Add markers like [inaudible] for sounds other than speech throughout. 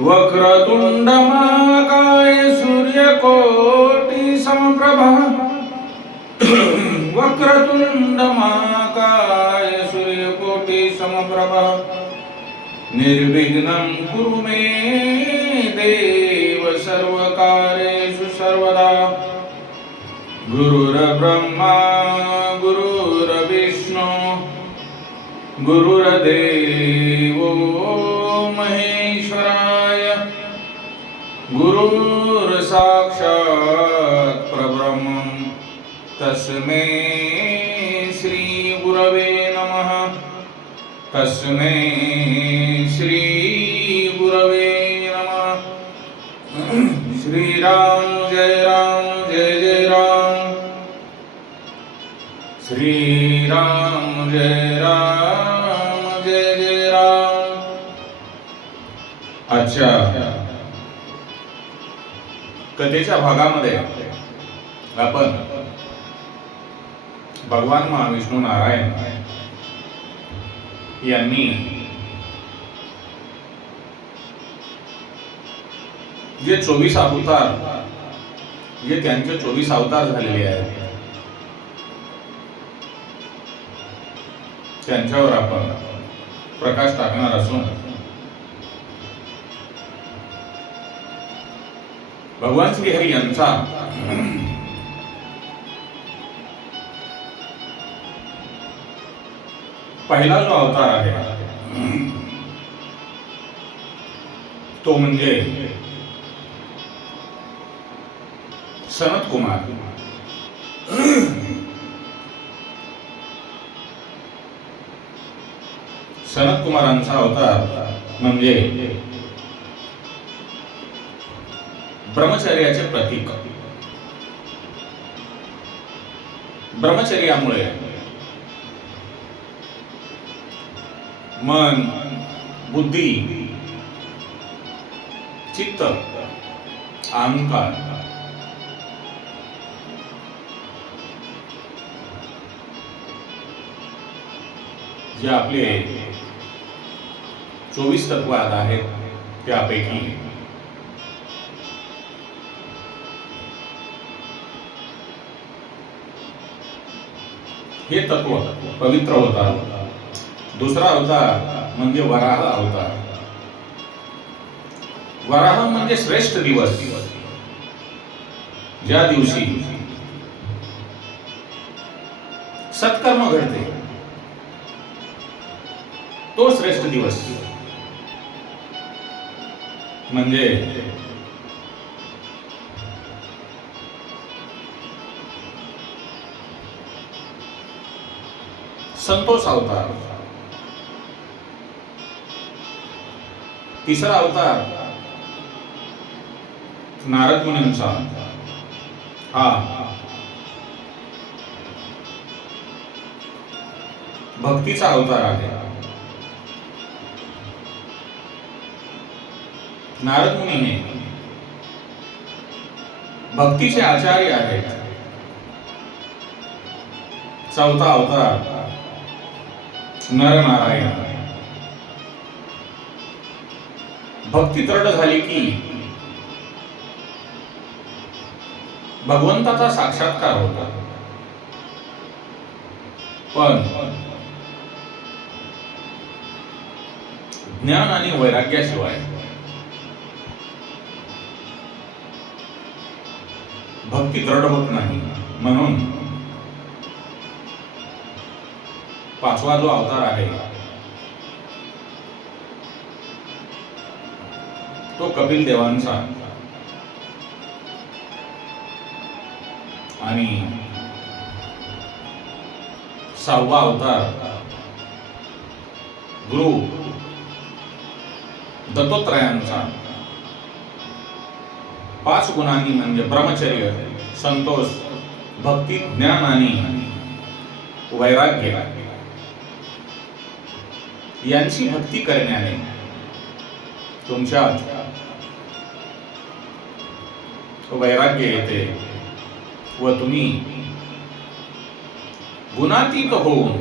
वक्रतुण्डमाकाय महाकाय सूर्यकोटी समप्रभा। [clears throat] वक्रतुंड महाकाय समप्रभा। निर्विघ्नं कुरु मे देव सर्वकारेषु सर्वदा। गुरुर्ब्रह्मा गुरुर्विष्णू गुरुर्देवो। साक्षात् परब्रह्मं तस्मै श्रीगुरवे नमः। तस्मै श्रीगुरवे नमः। श्रीराम जय राम जय जय राम। श्रीराम जय राम जय जय राम। अच्छा। कथेच्या भागामध्ये आपण भगवान महाविष्णू नारायण यांनी जे चोवीस अवतार जे त्यांचे चोवीस अवतार झालेले आहेत त्यांच्यावर आपण प्रकाश टाकणार असून भगवान श्रीहरी यांचा पहिला जो अवतार आहे तो म्हणजे सनत कुमार सनत कुमारांचा अवतार म्हणजे ब्रह्मचर्याचे प्रतीक. ब्रह्मचर्यामुळे मन बुद्धी चित्त अहंकार जे आपले चोवीस तत्वात आहेत त्यापैकी हे तत्व पवित्र अवतार. दुसरा अवतार म्हणजे वराह अवतार. वराह म्हणजे श्रेष्ठ दिवस. ज्या दिवशी सत्कर्म घडते तो श्रेष्ठ दिवस. म्हणजे संतोष अवतार तिसरा अवतार. नारद मुनींचा हा. भक्तीचा अवतार आहे. नारद मुनी हे. भक्तीचे आचार्य आहेत. चौथा अवतार. नरनारायण भक्ती तरड झाली की भगवंताचा साक्षात्कार होता. पण ज्ञान आणि वैराग्याशिवाय भक्ती दृढ होत नाही. म्हणून पाचवा जो अवतार आहे तो कपिल देवांचा. आणि सहावा अवतार गुरु दत्तोत्रयांचा. पाच गुणांनी म्हणजे ब्रह्मचर्य संतोष भक्ती ज्ञान आणि वैराग्य. यांची भक्ती करण्याने. तुमच्या वैराग्य येते व तुम्ही गुणातीत होऊन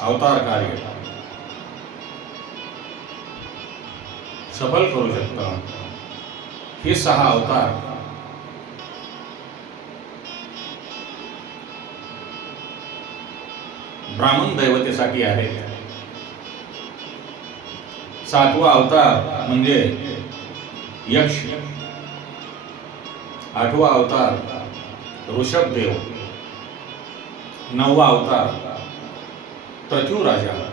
अवतार कार्य सफल करू शकता. हे सहा अवतार. ब्राह्मण दैवतेसाठी आहे सातवा अवतार म्हणजे यक्ष. आठवा अवतार ऋषभदेव. नववा अवतार पृथ्वीराजा.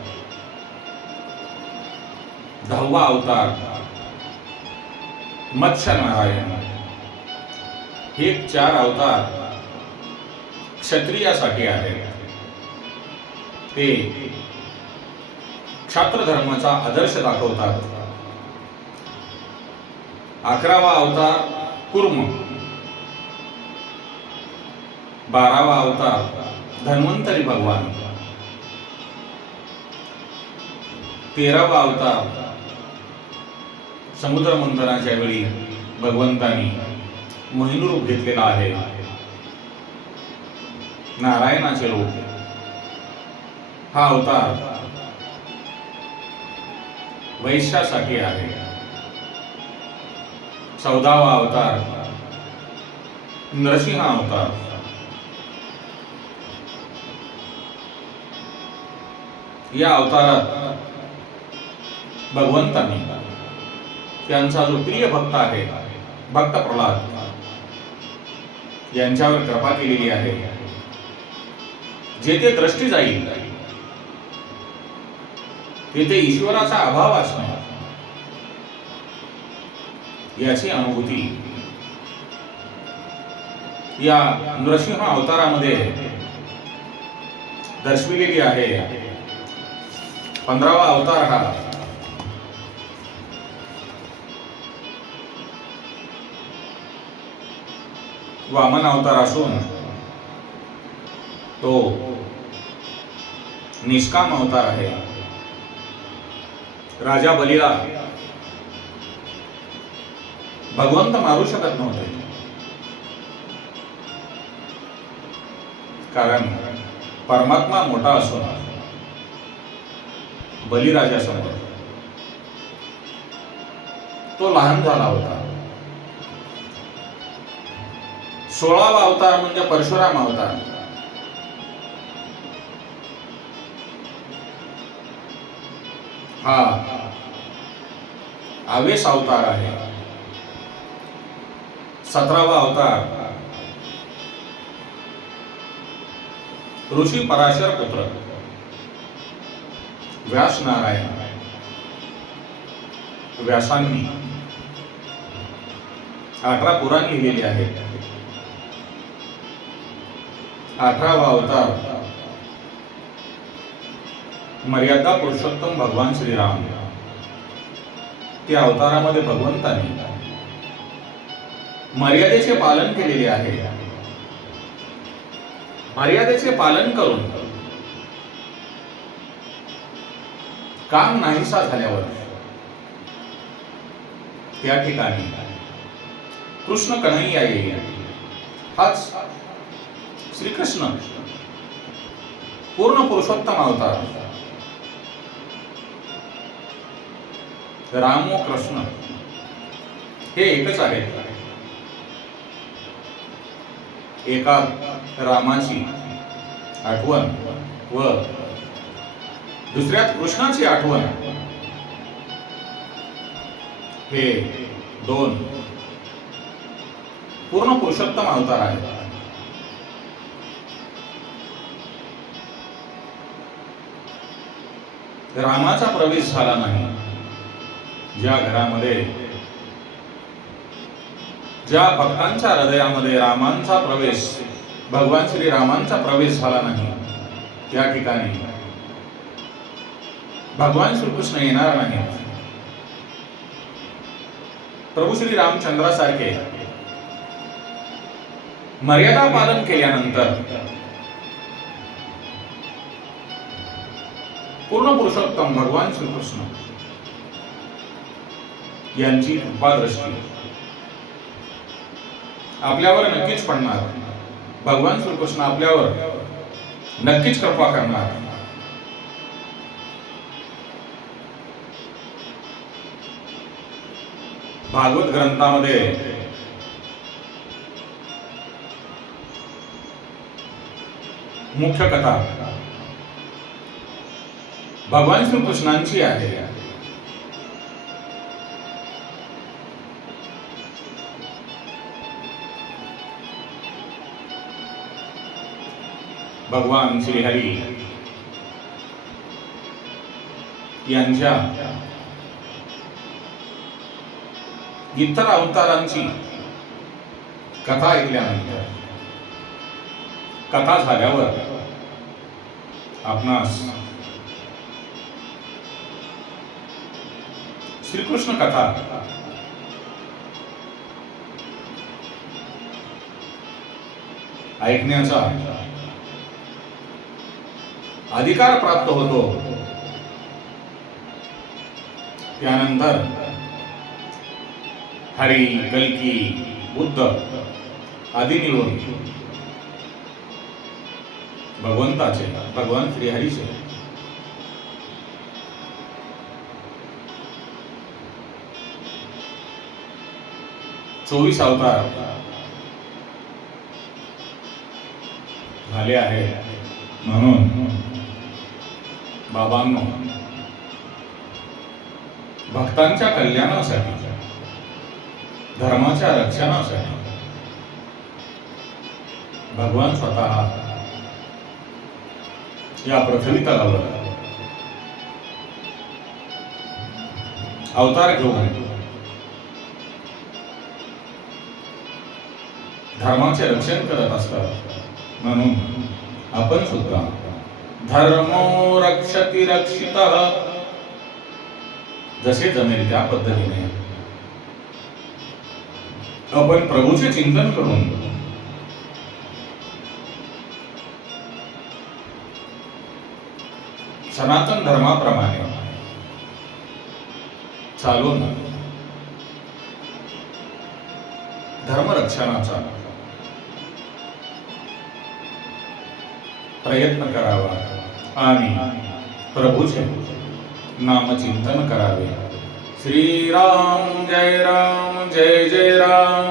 दहावा अवतार मत्स्य नारायण. हे चार अवतार क्षत्रियासाठी आहेत. ते क्षात्र धर्माचा आदर्श दाखवतात. अकरावा अवतार कुर्म. बारावा अवतार धन्वंतरी भगवान. तेरावा अवतार समुद्र मंथनाच्या वेळी भगवंतानी मोहिनी रूप घेतलेला आहे. नारायणाचे रूप. हा अवतार वैश्यासाठी आहे. चौदावा अवतार नरसिंह अवतार. या अवतारात भगवंतांनी त्यांचा जो प्रिय भक्त आहे भक्त प्रल्हाद यांच्यावर कृपा केलेली आहे. जेथे दृष्टी जाईल तेथे ईश्वराचा अभाव असणे याची अनुभूती या नृसिंह अवतारामध्ये दर्शविलेली आहे. पंधरावा अवतार हा वामन अवतार असून तो निष्काम अवतार आहे. राजा बलीला भगवंत मारू शकत नव्हते. कारण परमात्मा मोठा असून बलिराजासमोर तो लहान झाला होता. सोळावा अवतार म्हणजे परशुराम अवतार. हा. आवेश अवतार आहे. सतरावा अवतार. ऋषी पराशर पुत्र. व्यास नारायण. व्यासांनी. अठरा पुराण लिहिलेली आहेत. अठरावा अवतार. मर्यादा पुरुषोत्तम भगवान श्रीराम. त्या अवतारामध्ये भगवंतानी मर्यादेचे पालन केलेले आहे. मर्यादेचे पालन करून काम नाहीसा झाल्यावर त्या ठिकाणी कृष्ण कन्हैया येईल. हाच श्रीकृष्ण. पूर्ण पुरुषोत्तम अवतार. राम कृष्ण. हे एकच आहे. एका रामाची आठवण व दुसऱ्यात कृष्णाची आठवण. हे दोन पूर्ण पुरुषोत्तम अवतार आहेत. रामाचा प्रवेश झाला नाही. ज्या घरामध्ये ज्या भक्तांच्या हृदयामध्ये रामांचा प्रवेश भगवान श्री रामांचा प्रवेश झाला नाही त्या ठिकाणी भगवान श्रीकृष्ण येणार नाहीत. प्रभू श्री रामचंद्रासारखे मर्यादा पालन केल्यानंतर पूर्ण पुरुषोत्तम भगवान श्रीकृष्ण यांची कृपादृष्टी आपल्यावर नक्कीच पडणार. भगवान श्रीकृष्ण आपल्यावर नक्कीच कृपा करणार. भागवत ग्रंथामध्ये मुख्य कथा भगवान श्रीकृष्णांची आहे भगवान श्रीहरी यांच्या इतर अवतारांची कथा ऐकल्यानंतर कथा झाल्यावर आपणास श्रीकृष्ण कथा ऐकण्याचा अधिकार प्राप्त होतो. त्यानंतर हरी कल्की बुद्ध आदी मिळून भगवंताचे भगवान श्रीहरीचे चोवीस अवतार झाले आहे म्हणून बाबांनो भक्तांच्या कल्याणासाठी धर्माच्या रक्षणासाठी भगवान स्वतः या पृथ्वी तलावर अवतार घेऊन धर्माचे रक्षण करत असतात. म्हणून आपण सुद्धा धर्मो रक्षती रक्षित. जसे जमेल त्या पद्धतीने. आपण प्रभूचे चिंतन करून सनातन धर्माप्रमाणे चालून धर्मरक्षणाचा प्रयत्न करावा. आणि प्रभूचे नामचिंतन करावे. श्रीराम जय राम जय जय राम.